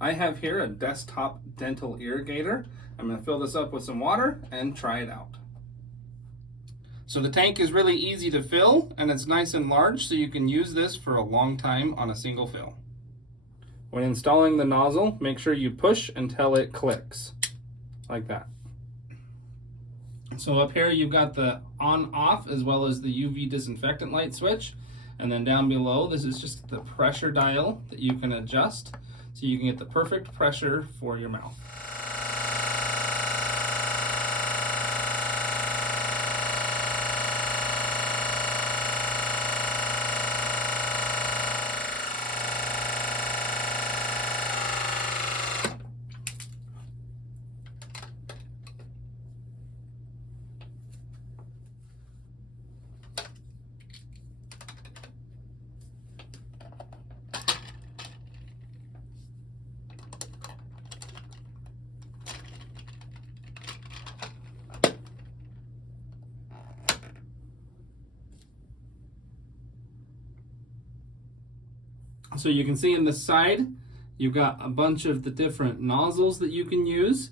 I have here a desktop dental irrigator. I'm going to fill this up with some water and try it out. So the tank is really easy to fill and it's nice and large, so you can use this for a long time on a single fill. When installing the nozzle, make sure you push until it clicks, like that. So up here you've got the on-off as well as the UV disinfectant light switch. And then down below, this is just the pressure dial that you can adjust so you can get the perfect pressure for your mouth. So you can see in the side, you've got a bunch of the different nozzles that you can use,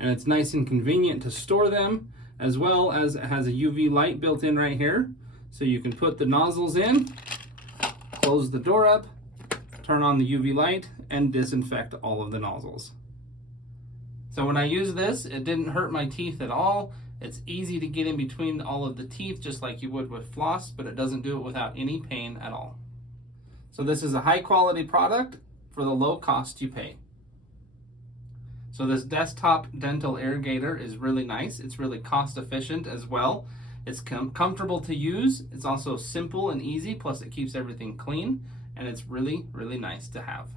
and it's nice and convenient to store them, as well as it has a UV light built in right here. So you can put the nozzles in, close the door up, turn on the UV light, and disinfect all of the nozzles. So when I use this, it didn't hurt my teeth at all. It's easy to get in between all of the teeth, just like you would with floss, but it doesn't do it without any pain at all. So this is a high quality product for the low cost you pay. So this desktop dental irrigator is really nice. It's really cost efficient as well. It's comfortable to use. It's also simple and easy, plus it keeps everything clean, and it's really, really nice to have.